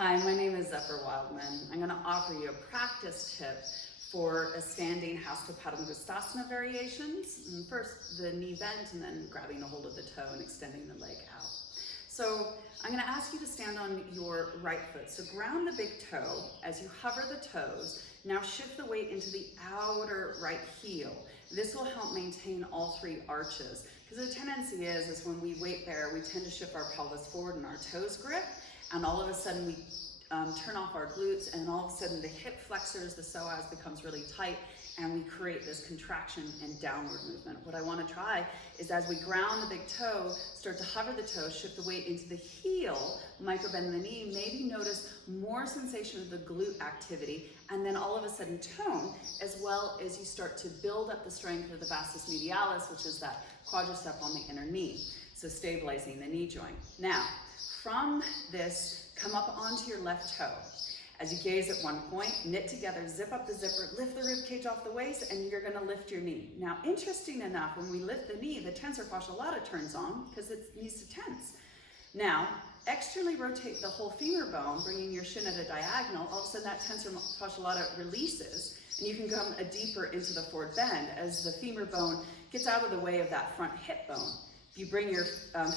Hi, my name is Zephyr Wildman. I'm going to offer you a practice tip for a standing Hasta Padangusthasana variations. And first, the knee bent and then grabbing a hold of the toe and extending the leg out. So I'm going to ask you to stand on your right foot. So ground the big toe as you hover the toes. Now shift the weight into the outer right heel. This will help maintain all three arches. Because the tendency is when we weight bear, we tend to shift our pelvis forward and our toes grip. And all of a sudden we turn off our glutes, and all of a sudden the hip flexors, the psoas becomes really tight, and we create this contraction and downward movement. What I want to try is, as we ground the big toe, start to hover the toe, shift the weight into the heel, micro bend the knee, maybe notice more sensation of the glute activity, and then all of a sudden tone, as well as you start to build up the strength of the vastus medialis, which is that quadricep on the inner knee. So stabilizing the knee joint. Now, from this, come up onto your left toe. As you gaze at one point, knit together, zip up the zipper, lift the rib cage off the waist, and you're gonna lift your knee. Now, interesting enough, when we lift the knee, the tensor fascia lata turns on because it needs to tense. Now, externally rotate the whole femur bone, bringing your shin at a diagonal. All of a sudden, that tensor fascia lata releases, and you can come deeper into the forward bend as the femur bone gets out of the way of that front hip bone. If you bring your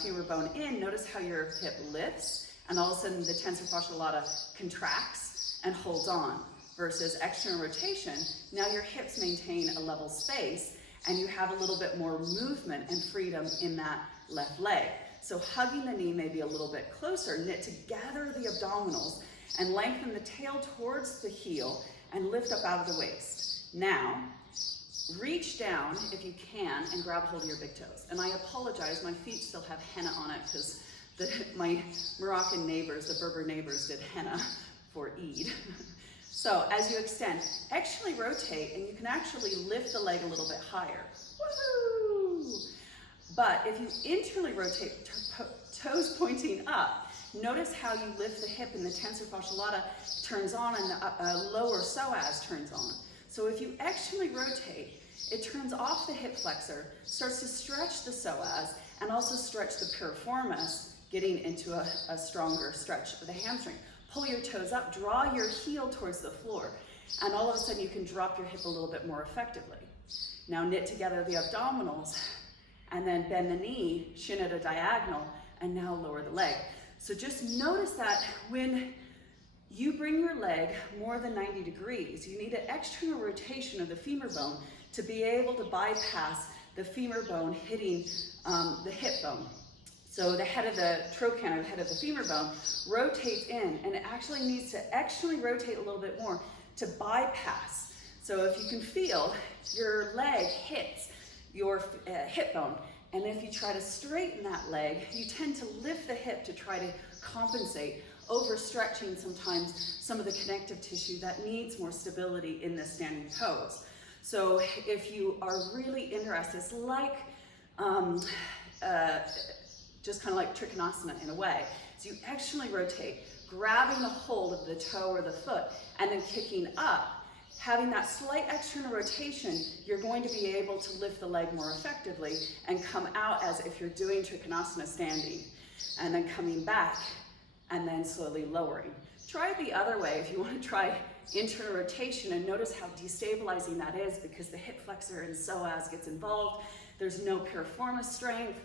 femur bone in, notice how your hip lifts, and all of a sudden the tensor fascia lata contracts and holds on, versus external rotation. Now your hips maintain a level space, and you have a little bit more movement and freedom in that left leg. So hugging the knee maybe a little bit closer, knit together the abdominals, and lengthen the tail towards the heel, and lift up out of the waist. Now, reach down, if you can, and grab hold of your big toes. And I apologize, my feet still have henna on it because my Moroccan neighbors, the Berber neighbors, did henna for Eid. So as you extend, externally rotate, and you can actually lift the leg a little bit higher. Woohoo! But if you internally rotate, toes pointing up, notice how you lift the hip and the tensor fascia lata turns on and the lower psoas turns on. So if you externally rotate, it turns off the hip flexor, starts to stretch the psoas, and also stretch the piriformis, getting into a stronger stretch of the hamstring. Pull your toes up, draw your heel towards the floor, and all of a sudden you can drop your hip a little bit more effectively. Now knit together the abdominals, and then bend the knee, shin at a diagonal, and now lower the leg. So just notice that when you bring your leg more than 90 degrees, you need an external rotation of the femur bone to be able to bypass the femur bone hitting the hip bone. So the head of the trochanter, the head of the femur bone, rotates in, and it actually needs to externally rotate a little bit more to bypass. So if you can feel your leg hits your hip bone, and if you try to straighten that leg, you tend to lift the hip to try to compensate, overstretching sometimes some of the connective tissue that needs more stability in the standing pose. So if you are really interested, it's like just kind of like Trikonasana in a way. So you externally rotate, grabbing a hold of the toe or the foot, and then kicking up. Having that slight external rotation, you're going to be able to lift the leg more effectively and come out as if you're doing Trikonasana standing, and then coming back, and then slowly lowering. Try it the other way if you want to try internal rotation, and notice how destabilizing that is because the hip flexor and psoas gets involved. There's no piriformis strength.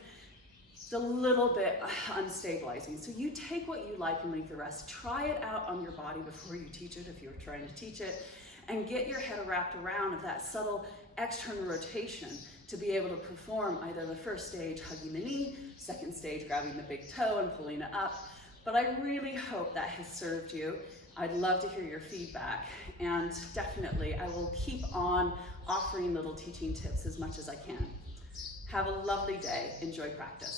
It's a little bit unstabilizing. So you take what you like and leave the rest. Try it out on your body before you teach it if you're trying to teach it, and get your head wrapped around of that subtle external rotation to be able to perform either the first stage, hugging the knee, second stage, grabbing the big toe and pulling it up. But I really hope that has served you. I'd love to hear your feedback, and definitely I will keep on offering little teaching tips as much as I can. Have a lovely day. Enjoy practice.